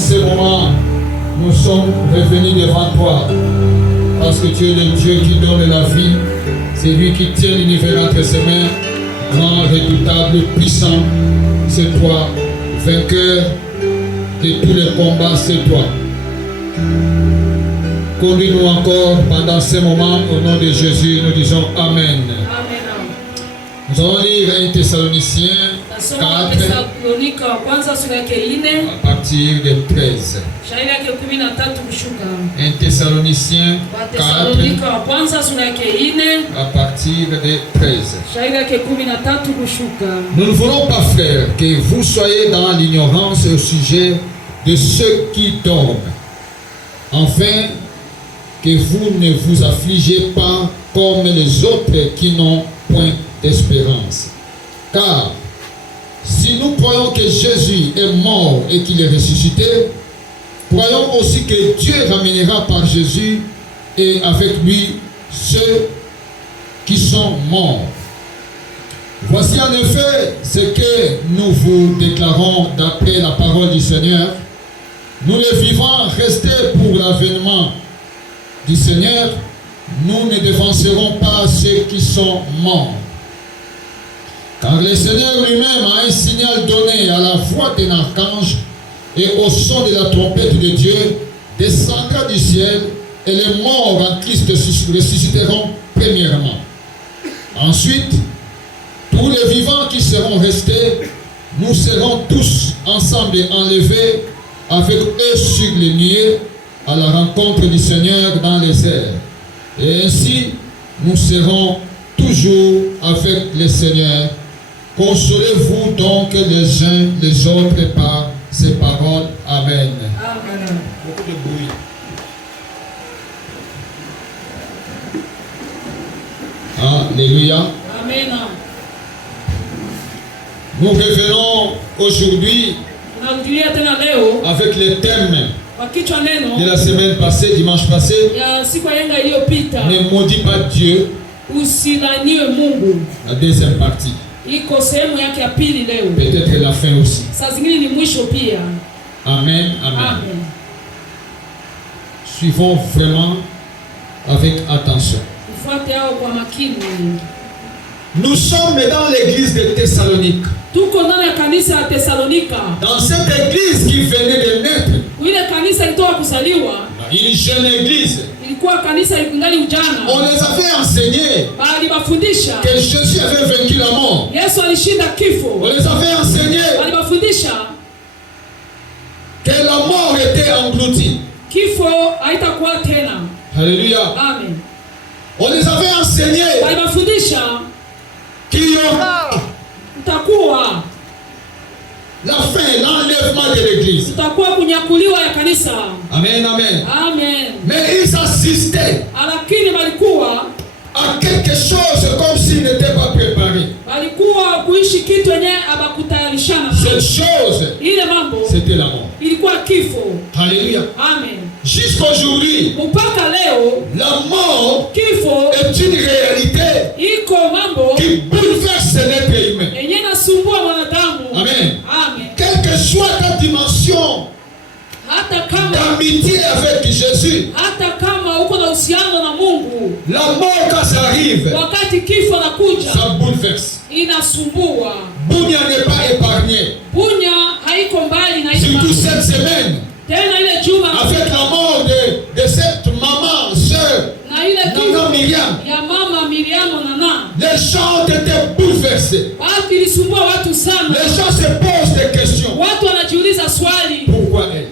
ce moment, nous sommes revenus devant toi. Parce que tu es le Dieu qui donne la vie. C'est lui qui tient l'univers entre ses mains. Grand, redoutable, puissant, c'est toi. Vainqueur de tous les combats, c'est toi. Conduis-nous encore pendant ces moments. Au nom de Jésus, nous disons Amen. Nous allons lire 1 Thessaloniciens 4 à partir de 13. 1 Thessaloniciens 4 à partir de 13. Nous ne voulons pas, frères, que vous soyez dans l'ignorance au sujet de ceux qui dorment, afin que vous ne vous affligez pas comme les autres qui n'ont point d'espérance. Car si nous croyons que Jésus est mort et qu'il est ressuscité, croyons aussi que Dieu ramènera par Jésus et avec lui ceux qui sont morts. Voici en effet ce que nous vous déclarons d'après la parole du Seigneur. Nous les vivants restés pour l'avènement du Seigneur, nous ne dévancerons pas ceux qui sont morts. Car le Seigneur lui-même a un signal donné à la voix d'un archange et au son de la trompette de Dieu, descendra du ciel et les morts en Christ ressusciteront premièrement. Ensuite, tous les vivants qui seront restés, nous serons tous ensemble enlevés avec eux sur les nuées à la rencontre du Seigneur dans les airs. Et ainsi, nous serons toujours avec le Seigneur. Consolez-vous donc les uns les autres par ces paroles. Amen. Amen. Beaucoup de bruit. Alléluia. Amen. Nous revenons aujourd'hui avec le thème de la semaine passée, dimanche passé. Ne maudis pas Dieu. La deuxième partie. Peut-être la fin aussi. Amen, amen. Suivons vraiment avec attention. Nous sommes dans l'église de Thessalonique. Dans cette église qui venait de naître, une jeune église, on les avait enseigné que Jésus avait vaincu la mort. On les avait enseigné que la mort était engloutie. Alléluia. Amen. On les avait enseigné qu'il y aura la fin, l'enlèvement de l'église. Amen, amen. Amen. Mais ils assistaient à quelque chose comme s'ils n'étaient pas préparés. Cette chose, c'était la mort. Alléluia. Amen. Jusqu'aujourd'hui, la mort est une réalité qui bouleverse l'être humain. Amen. Quelle que soit ta dimension d'amitié avec Jésus, la mort quand ça arrive, ça bouleverse. Bunya n'est pas épargné. Surtout cette semaine, avec la mort de cette maman, sœur, Nana Myriam, les gens étaient bouleversés. Les gens se posent des questions. Pourquoi elle?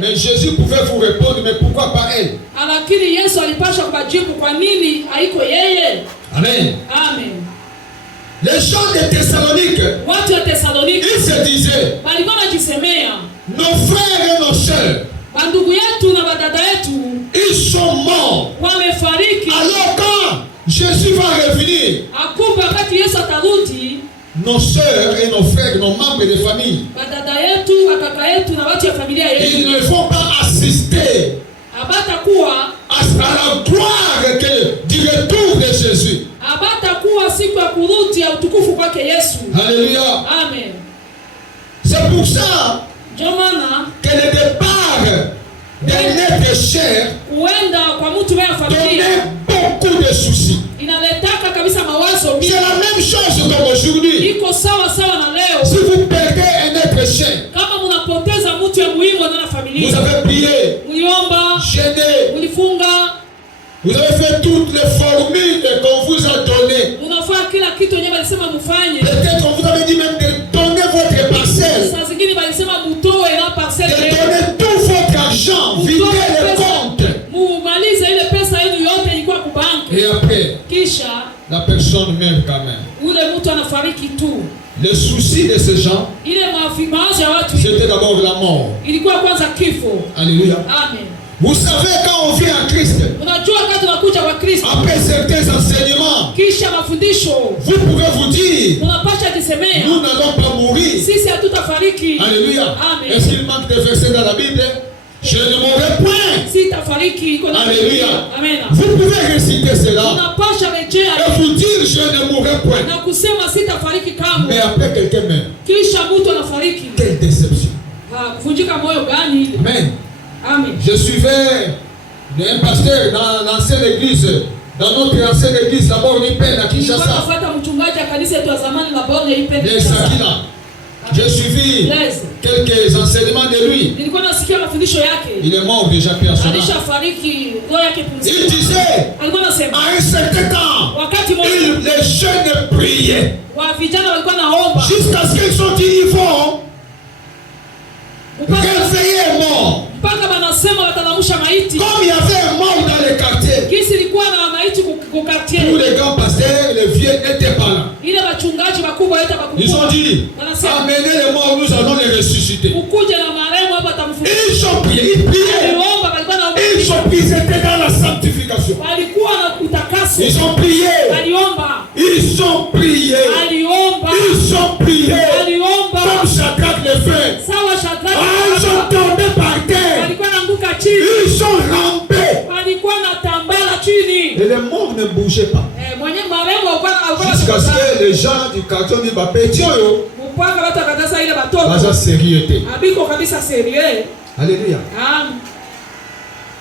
Mais Jésus pouvait vous répondre, mais pourquoi pas elle? Amen. Amen. Les gens de Thessalonique, ils se disaient, nos frères et nos sœurs, ils sont morts. Alors quand Jésus va revenir, nos sœurs et nos frères, nos membres de famille, ils ne vont pas assister à la gloire du retour de Jésus. Alléluia. Amen. C'est pour ça que le départ d'un être cher donnait beaucoup de soucis. C'est la même chose comme aujourd'hui. Si vous perdez un être cher, vous avez prié, gêné, vous avez fait toutes les formules qu'on vous a données. Peut-être on vous avait dit même de donner votre parcelle, de donner tout votre argent, vider les comptes. Et après, la personne meurt quand même. Le souci de ces gens, c'était d'abord la mort. Alléluia. Amen. Vous savez, quand on vient à Christ, après certains enseignements, vous pouvez vous dire, nous n'allons pas mourir. Alléluia. Est-ce qu'il manque de versets dans la Bible? Je ne mourrai point. Alléluia. Vous pouvez réciter cela et vous dire je ne mourrai point. Mais après quelqu'un meurt. Quelle déception. Amen. Je suivais un pasteur dans l'ancienne église, dans notre ancienne église, d'abord Nipen à Kinshasa. J'ai suivi quelques enseignements de lui. Il est mort déjà, Pierre Sona. Il disait, à un certain temps, les jeunes priaient jusqu'à ce qu'ils sont dit, ils vont réveiller un mort. Comme il y avait un mort dans les quartiers, tous les grands pasteurs, les vieux n'étaient pas là. Ils ont dit, amenez les morts, nous allons les ressusciter. Ils ont prié, ils priaient. Ils ont prié, c'était dans la sanctification. Ils ont prié. Ils ont prié. Ils ont prié. Comme Shadrach le fait. Ils ont tombé par terre. Ils ont rampé. Et les morts ne bougeaient pas. Jusqu'à ce que les gens du quartier disent, bah, petit, yo. Baza sérieuté. Alléluia.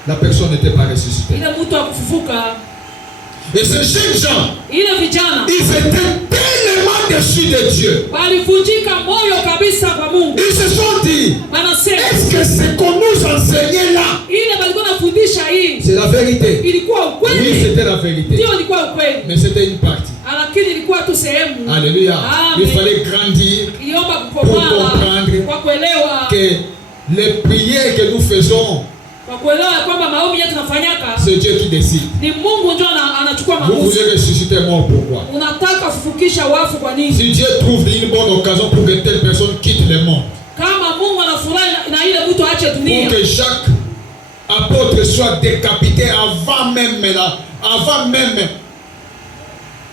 La personne n'était pas ressuscitée. Et ces jeunes gens, ils étaient tellement déçus de Dieu. Ils se sont dit, est-ce que ce qu'on nous enseignait là, c'est la vérité? Oui, c'était la vérité. Mais c'était une partie. Alléluia. Il fallait grandir pour comprendre que les prières que nous faisons, c'est Dieu qui décide. Vous voulez ressusciter mort, pourquoi? Si Dieu trouve une bonne occasion pour que telle personne quitte le monde, pour que chaque apôtre soit décapité avant même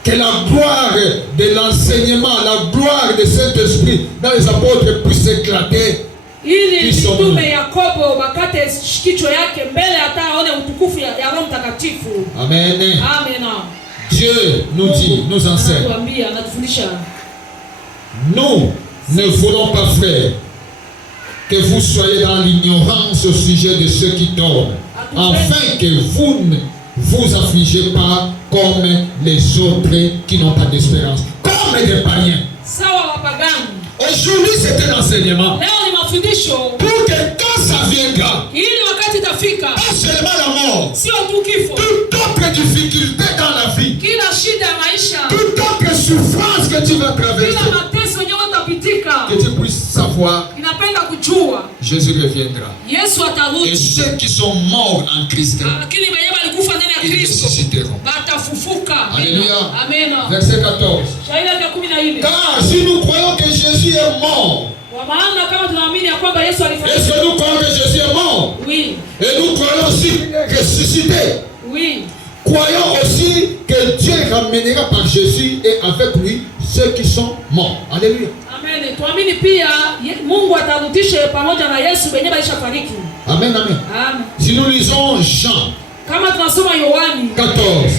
que la gloire de l'enseignement, la gloire de Saint-Esprit dans les apôtres puisse éclater. Amen. Dieu nous dit, nous enseigne. Nous ne voulons pas, frère, que vous soyez dans l'ignorance au sujet de ceux qui dorment, afin que vous ne vous affligez pas comme les autres qui n'ont pas d'espérance, comme les païens. Aujourd'hui, c'est un enseignement pour que quand ça viendra, pas seulement la mort, toute autre difficulté dans la vie, toute autre souffrance que tu vas traverser, que tu puisses savoir, Jésus reviendra. Et ceux qui sont morts en Christ, ils ressusciteront. Alléluia. Verset 14. Car si nous croyons que Jésus est mort, est-ce que nous croyons que Jésus est mort? Oui. Et nous croyons aussi qu'il est ressuscité? Oui. Croyons aussi que Dieu ramènera par Jésus et avec lui ceux qui sont morts. Alléluia. Amen. Tuamini pia Mungu atarudisha pamoja na Yesu wenyewe alishafariki. Amen, amen. Amen. Si nous lisons Jean kama tunasoma Yohani 14, 14,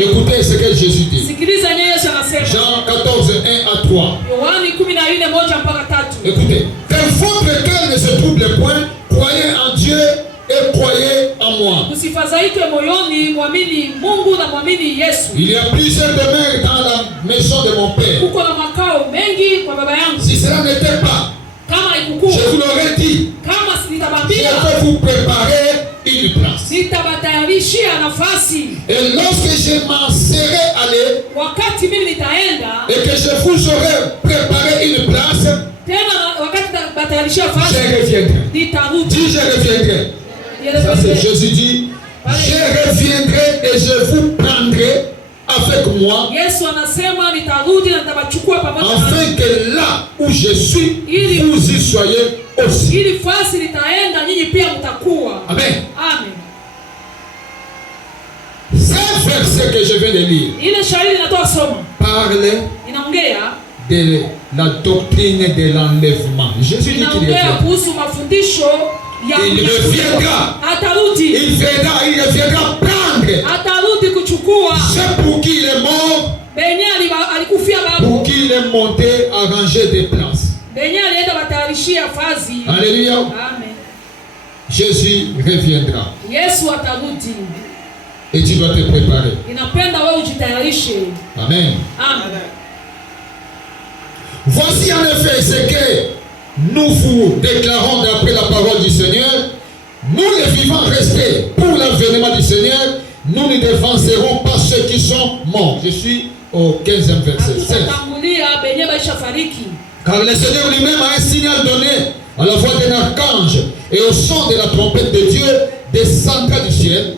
écoutez ce que Jésus dit. Sikiliza yenyewe Yesu anasema. Jean 14, 1 à 3. Yohani 14, 1 mpaka 3. Écoutez, que votre se trouble point, croyez en Dieu et croyez en moi. Usifadhaike moyoni, mwamini Mungu na mwamini Yesu. Il y a plusieurs demeures dans la maison de mon père. Kuko na makao mengi kwa baba yangu. Si cela n'était pas, Kama ikukuwa, je vous l'aurais dit, kama je nitabambia, vais vous préparer une place. nitabatayarishia nafasi. Et lorsque je m'en serai allé Wakati mimi nitaenda, et que je vous aurai préparé une place, tena wakati nitabatayarishia je nafasi, reviendrai. nitarudi. Dis, je reviendrai. Ça c'est Jésus dit, je reviendrai et je vous prendrai avec moi, Yesu anasema nitarudi na nitabachukua pamoja nami, afin que là où je suis, vous y soyez aussi. ili fasi nitaenda nyinyi pia mtakuwa. Amen. Amen. Ce verset que je viens de lire Ile shairi natoa somo parle inaongea de la doctrine de l'enlèvement. Jésus dit qu'il inaongea reviendra. kuhusu mafundisho ya Il reviendra. atarudi, Il reviendra prendre atarudi kuchukua ce pour qui il est mort, benye alikufia babu, pour qui il est monté à ranger des places. benye alienda batayarishia fazi. Alléluia. Amen. Jésus reviendra. Yesu atarudi, Et tu dois te préparer. inapenda wewe ujitayarishe. Amen. Amen. Voici en effet ce que nous vous déclarons d'après la parole du Seigneur. Nous les vivants restés pour l'avènement du Seigneur, nous ne dévancerons pas ceux qui sont morts. Je suis au 15e verset. 16. Tutatangulia benye baisha fariki. Car le Seigneur lui-même a un signal donné à la voix d'un archange et au son de la trompette de Dieu descendra du ciel.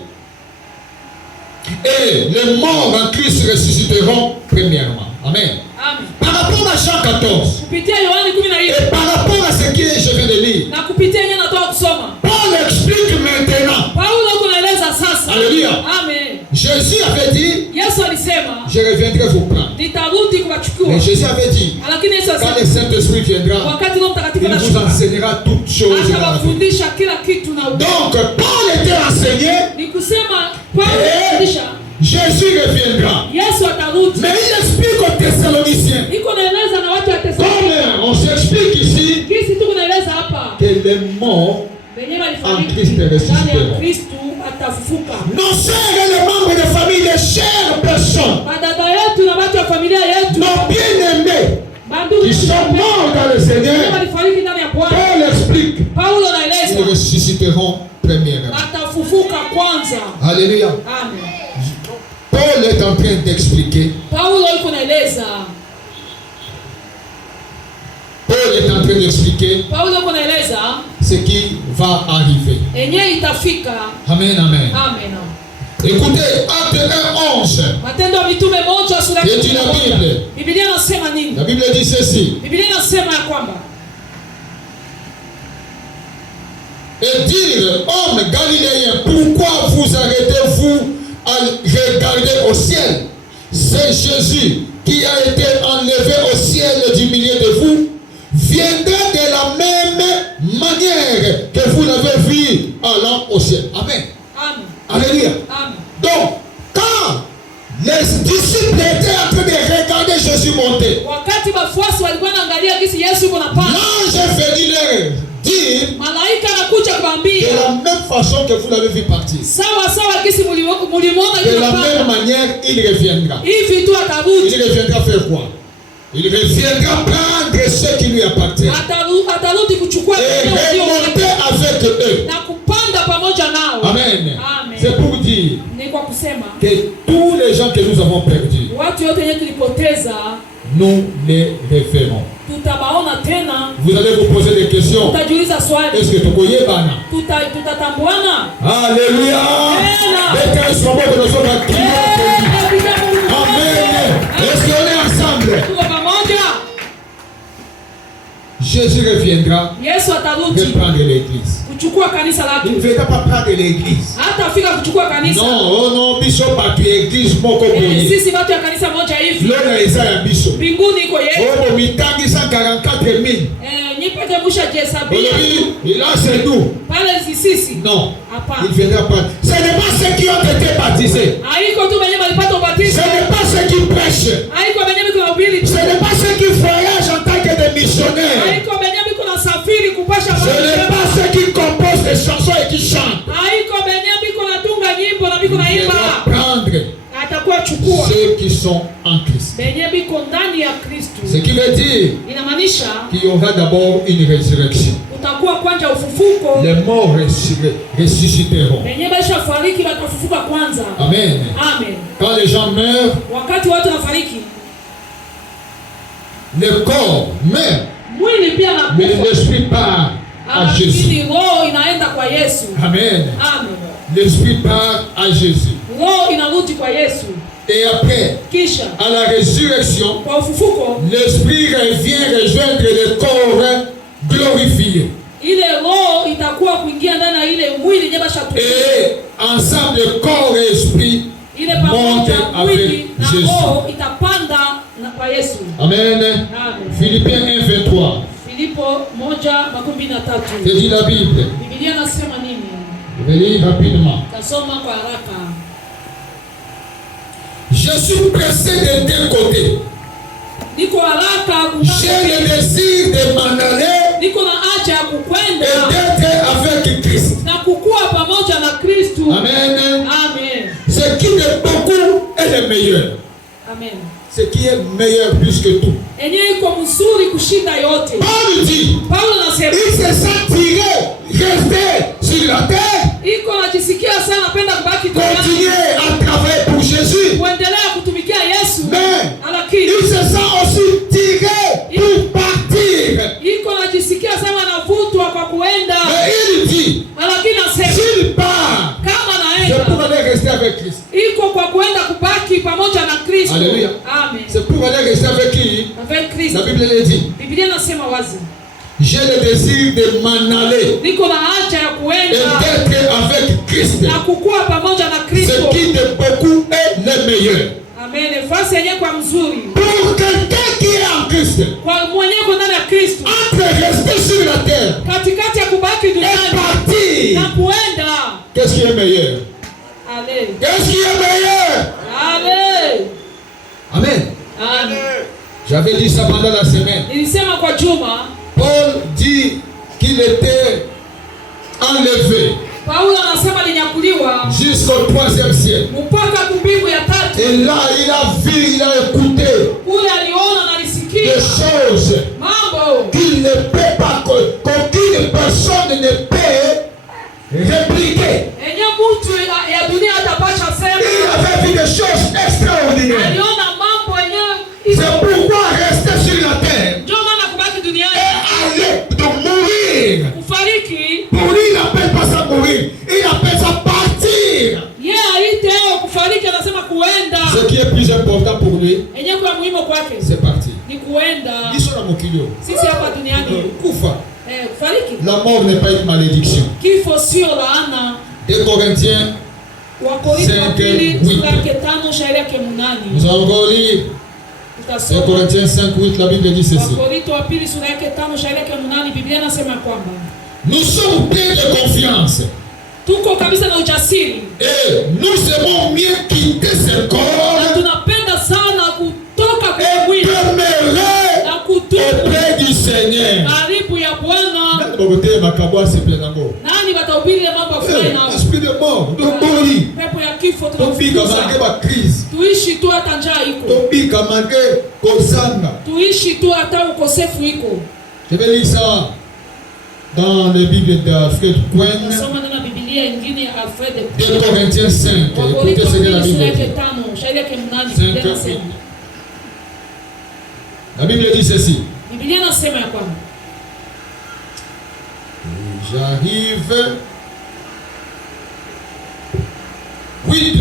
Et les morts en Christ ressusciteront premièrement. Amen. Amen. Par rapport à Jean 14, Kupitia Yohana 14 et par rapport à ce que je viens de lire, na kupitia yenye natoa kusoma, Paul explique maintenant. Paulo kunaeleza sasa. Alléluia. Amen. Jésus avait dit, Yesu alisema je reviendrai vous prendre. nitarudi kuwachukua. Mais Jésus avait dit, Lakini Yesu quand le alisema Saint-Esprit viendra, wakati Roho Mtakatifu il vous anashuka enseignera toutes choses. dans la vie. atawafundisha kila kitu na ukweli. Donc, Paul était enseigné, Ni kusema Paulo Eh. anafundisha Jésus reviendra. Yesu atarudi. Mais il explique aux Thessaloniciens, Iko naeleza na watu wa Thesalonika. comme on s'explique ici, Kisi tu kunaeleza hapa. que les morts, Benye En walifariki Christ ndani ya ressusciteront. Kristu atafufuka. nos sœurs et les membres de famille, les chères personnes, Madada yetu na watu wa familia yetu, nos bien-aimés, bandugu qui sont morts dans le benye Seigneur, walifariki ndani ya Bwana. Paul explique, Paulo ils anaeleza ressusciteront premièrement. atafufuka kwanza. Alléluia. Amen. Paul est en train d'expliquer, Paulo iko naeleza, Paul est en train d'expliquer Paulo iko naeleza ce qui va arriver. enye itafika. Amen, amen. Amen. Écoutez, Acte 1:11. Matendo ya Mitume 1 sura ya Et tu la 11. Bible. Biblia inasema nini? La Bible dit ceci. Biblia inasema ya kwamba Et dire, hommes galiléens, pourquoi vous arrêtez-vous à regarder au ciel? C'est Jésus qui a été enlevé au ciel du milieu de vous, viendra de la même manière que vous l'avez vu allant au ciel. Amen. Amen. Alléluia. Amen. Donc, quand les disciples étaient en train de regarder Jésus monter, Wakati wafuasi walikuwa naangalia kisi Yesu yuko napanda, l'ange est venu leur dire malaika anakuja de kuambia la même façon que vous l'avez vu partir. sawa sawa kisi mulimwona De yuko la même napanda, manière, il reviendra. hivi tu Il atarudi. reviendra faire quoi? Il reviendra prendre ce qui lui appartient Atarudi kuchukua et eneo remonter ndio avec eux. na kupanda pamoja nao. Amen. Amen. C'est pour dire Ni kwa kusema que tous les gens que nous avons perdus, watu wote wenye tulipoteza nous les reverrons. tutabaona tena. Vous allez vous poser des questions. Tutajiuliza swali, Est-ce que tu connais Bana? tutatambuana. Alléluia. Amen. Les sont morts de nos autres qui Amen. Est-ce qu'on est ensemble? Tuko pamoja. Jésus reviendra Yesu atarudi reprendre l'église. kuchukua kanisa Il ne lake. viendra pas prendre l'église. Hata afika kuchukua kanisa. Non, oh non, bishop a tu église moko boye. Sisi watu ya kanisa moja hivi. Lona eza ya bishop. Mbinguni iko yetu. Oh, mitangi 144,000. Nyipeke musha jihesabia. Aujourd'hui, il a c'est nous. Pale sisi. Non, Hapana. il ne viendra pas. Ce n'est pas ceux qui ont été baptisés. Haiko tu benye walipata Ce ubatizo. n'est pas ceux qui prêchent. Haiko benye biko na ubiri. Ce n'est pas ceux qui voyagent en tant que des missionnaires. Haiko benye biko na safiri kupasha Ce n'est pas ceux qui composent des chansons et qui chantent. haiko benye biko natunga nyimbo na biko Il naimba. va prendre Atakuwa chukua ceux qui sont en Christ. benye biko ndani ya Kristo. Ce qui veut dire Inamaanisha qu'il y aura d'abord une résurrection. utakuwa kwanza ufufuko. Les morts ressusciteront. Benye basha fariki watafufuka kwanza. Amen. Amen. Quand les gens meurent, Wakati watu wanafariki, le corps meurt, mwili pia mais nakufa. l'esprit part à Jésus. Lakini roho inaenda kwa Yesu. Amen. Amen. L'esprit part à Jésus. Roho inarudi kwa Yesu. Et après, Kisha à la résurrection, kwa ufufuko l'esprit revient rejoindre le corps glorifié. ile roho itakuwa kuingia ndani ya ile mwili yenye bashatu. Et ensemble, le corps et l'esprit Ile montent pamoja avec mwili na Jésus. roho itapanda na kwa Yesu. Amen. Amen. Philippiens 1:23. Filipo 1:13. C'est dit la Bible. Biblia nasema nini? Je vais lire rapidement. Tasoma kwa haraka. Je suis pressé de deux côtés. Niko haraka J'ai le désir de m'en aller niko na haja ya et kukwenda d'être avec Christ. na kukua pamoja na Kristo. Amen. Amen. Ce qui de beaucoup est le meilleur. Amen. Ce qui est meilleur plus que tout. Enyewe iko mzuri kushinda yote. Paul dit, Paulo anasema il se sent tiré, rester sur la terre, iko najisikia sana napenda kubaki duniani, continuer à travailler pour Jésus. kuendelea kutumikia Yesu. Mais Lakini il se sent aussi tiré pour partir. iko najisikia sana navutwa kwa kuenda. Mais il dit, Lakini anasema s'il part, kama c'est pour naenda aller rester avec Christ. iko kwa kuenda kubaki pamoja na Kristo. Alléluia. Amen. C'est pour aller rester avec qui? Avec Kristo. La Bible le dit. Biblia nasema wazi. J'ai le désir de m'en aller Niko na haja ya et kuenda d'être avec Christ. na kukua pamoja na Kristo. Ce qui de beaucoup est le meilleur. Amen. Nafasi yenyewe kwa mzuri. Pour quelqu'un qui est en Christ, Kwa mwenyewe kwa ndani ya Kristo. entre rester sur la terre Katikati ya kubaki et duniani partir, na kuenda. qu'est-ce qui est meilleur? Amen. Qu'est-ce qui est meilleur? Amen. Amen. Amen. J'avais dit ça pendant la semaine. Nilisema kwa Juma, Paul dit qu'il était enlevé Paulo anasema linyakuliwa jusqu'au 3e ciel. mpaka kumbingu ya tatu. Et là, il a vu, il a écouté Kule aliona na des alisikia choses mambo qu'il ne peut pas, qu'aucune personne ne peut répliquer. enye mtu ya dunia atapasha Il sema. avait vu des choses extraordinaires. Aliona mambo yenyewe. C'est pourquoi rester sur la terre Ndio maana kubaki et duniani aller de mourir. kufariki, Pour lui, il n'appelle pas ça mourir, il appelle ça partir. yeye aiteo kufariki, anasema kuenda. Ce qui est plus important pour lui, Enye kwa muhimu kwake c'est partir. ni kuenda. Ils sont dans mon kilo. Sisi hapa duniani Kufa. kufariki, La mort n'est pas une malédiction. kifo sio laana. 2 Corinthiens, Wakorintho wa pili 5:8. sura yake 5 shairi yake 8. nous allons encore lire 2 Tutasoma Corinthiens 5:8, la Bible dit ceci. Wakorintho wa pili sura yake 5 shairi yake 8. Biblia inasema kwamba Nous sommes pleins de confiance tuko kabisa na ujasiri et nous aimons mieux quitter ce na corps tunapenda sana kutoka et kwa mwili demeurer na kutubu auprès du Seigneur. karibu ya Bwana. Nani watahubiri ile mambo afurahi nao? Esprit de mort, de boli. Pepo ya kifo Topika malgré tunafukuza. ma crise. Tuishi tu hata njaa iko, Topika malgré Kosanga. tuishi tu hata ukosefu iko. Je vais lire ça dans les Bibles d'Alfred Cohen. Nasoma neno Biblia ingine ya Alfred 2 Corinthiens 5. Écoutez Wakorintho ce que la pili Bible sura yake dit. 5 shairi yake 8. 5, Biblia inasema. La Bible dit ceci. Biblia inasema ya kwamba J'arrive. 8.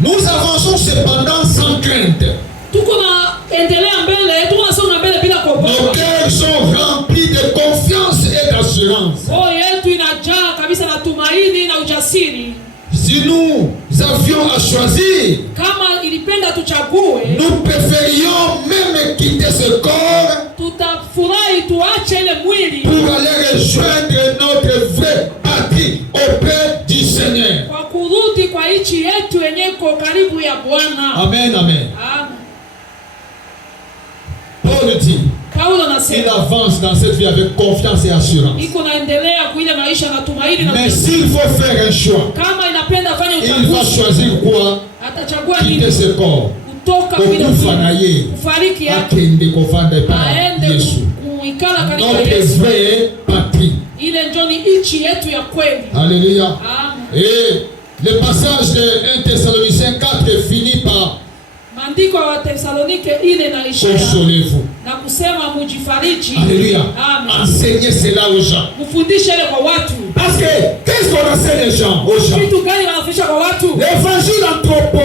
Nous avançons cependant sans crainte. tuko na endelea mbele, tuko nasonga mbele bila Nos kuogopa. cœurs sont remplis de confiance et d'assurance. Roho yetu inajaa kabisa na tumaini na ujasiri. Si nous avions à choisir, Kama ilipenda tuchague, nous préférions même quitter ce corps tutafurahi tuache ile mwili pour aller rejoindre notre vraie patrie auprès du Seigneur. kwa kurudi kwa nchi yetu yenye iko karibu ya Bwana. Amen, amen. Amen. Paul dit, Paulo anasema il avance dans cette vie avec confiance et assurance. iko naendelea kuile maisha na tumaini na Mais s'il faut faire un choix, kama inapenda fanya il va uchaguzi, choisir quoi? atachagua Quitter nini? ce corps. Kutoka vile Okufanaye. kufariki yake, Akende kofanda pa aende Yesu. kuikala katika Notre Yesu. vraie patrie. Ile ndio ni nchi yetu ya kweli. Alléluia. Amen. Et le passage de 1 Thessaloniciens 4 finit par Maandiko ya Wathesalonike ile inaisha consolez-vous. na kusema mujifariji. Alléluia. Amen. Enseignez cela aux gens. Mufundishe ile kwa watu. Parce que qu'est-ce qu'on enseigne aux gens? Kitu gani wanafundisha kwa watu? L'évangile anthropo.